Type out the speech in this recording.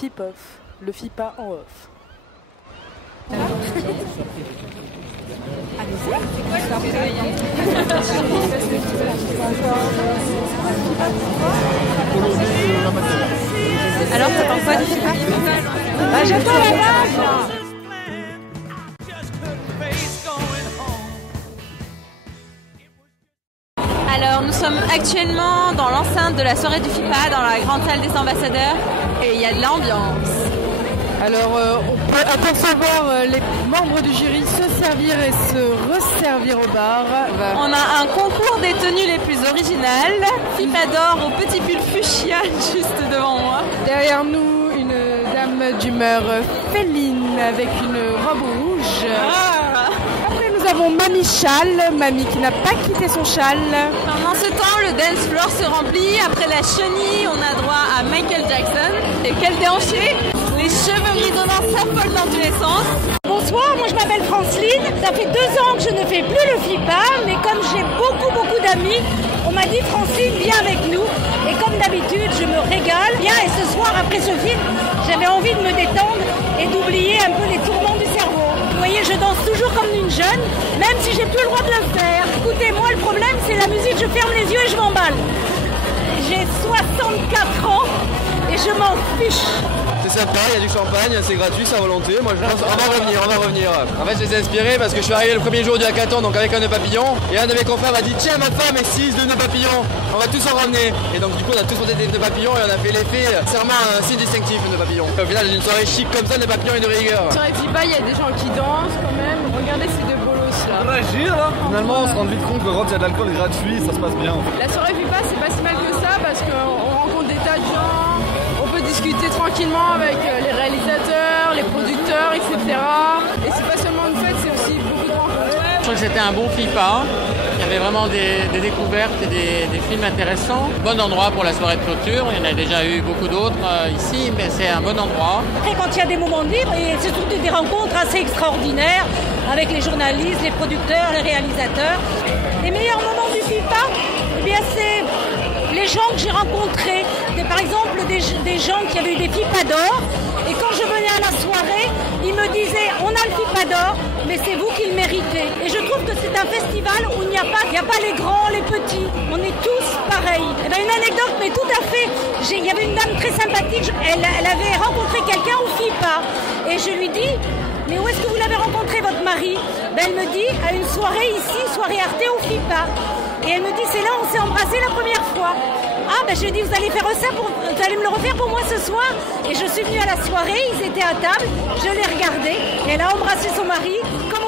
FIP-OFF, le FIPA en off. Alors, ça parle quoi du FIPA? J'attends la base. Alors, nous sommes actuellement dans l'enceinte de la soirée du FIPA, dans la grande salle des ambassadeurs, et il y a de l'ambiance. Alors, on peut apercevoir les membres du jury se servir et se resservir au bar. On a un concours des tenues les plus originales. FIPA d'or au petit pull fuchsia juste devant moi. Derrière nous, une dame d'humeur féline avec une robe rouge. Après, nous avons Mamie Châle, Mamie qui n'a pas quitté son châle. Pendant ce temps, le dance floor se remplit. Après la chenille, on a droit à Michael Jackson. Et quel déhanché! Les cheveux grisonnants s'affolent dans tous les sens. Bonsoir, moi je m'appelle Franceline. Ça fait 2 ans que je ne fais plus le FIPA, mais comme j'ai beaucoup d'amis, on m'a dit Francine, viens avec nous. Et comme d'habitude, je me régale. Bien, et ce soir, après ce film, j'avais envie de me détendre et d'oublier un peu les tourments du cerveau. Vous voyez, je danse toujours comme une jeune, même si j'ai plus le droit de le faire. Écoutez, moi le problème c'est la musique, je ferme les yeux et je m'emballe. J'ai 64 ans et je m'en fiche. C'est sympa, il y a du champagne, c'est gratuit, c'est à volonté. Moi je pense, on va revenir. En fait, je les ai inspirés parce que je suis arrivé le premier jour du hackathon, donc avec un nœud papillon. Et un de mes confrères m'a dit tiens, ma femme est 6 de nœuds papillons, on va tous en ramener. Et donc, du coup, on a tous monté des nœuds papillons et on a fait l'effet, serment un signe distinctif, le nœud papillon. Au final, une soirée chic comme ça, nœud papillon et de rigueur. Sur les FIPA, il y a des gens qui dansent quand même. Regardez ces 2 bolos là. On agit là. Finalement, on se rend vite compte que quand il y a de l'alcool gratuit, ça se passe bien. En fait. La soirée FIPA, c'est pas si mal que ça parce qu'on rencontre des tas de gens. On peut discuter tranquillement avec les réalisateurs, les producteurs, etc. Et c'est pas seulement une fête, c'est aussi beaucoup de rencontres. Je trouve que c'était un bon FIPA. Il y avait vraiment des découvertes et des films intéressants. Bon endroit pour la soirée de clôture. Il y en a déjà eu beaucoup d'autres ici, mais c'est un bon endroit. Après, quand il y a des moments libres, et c'est surtout des rencontres assez extraordinaires avec les journalistes, les producteurs, les réalisateurs. Les meilleurs moments du FIPA, eh bien, c'est les gens que j'ai rencontrés. Par exemple, des gens qui avaient eu des FIPA d'or. Et quand je venais à la soirée, ils me disaient on a le FIPA d'or, mais c'est vous qui le méritez. Et je trouve que c'est un festival où il n'y a pas les grands, les petits. On est tous pareils. Et ben, une anecdote, mais tout à fait. Il y avait une dame très sympathique. Elle avait rencontré quelqu'un au FIPA. Et je lui dis mais où est-ce que vous l'avez rencontré, votre mari? Ben, elle me dit à une soirée ici, soirée Arte au FIPA. Et elle me dit c'est là où on s'est embrassé la première fois. Ah ben je lui ai dit vous allez me le refaire pour moi ce soir. Et je suis venue à la soirée, ils étaient à table, je l'ai regardé, et elle a embrassé son mari comme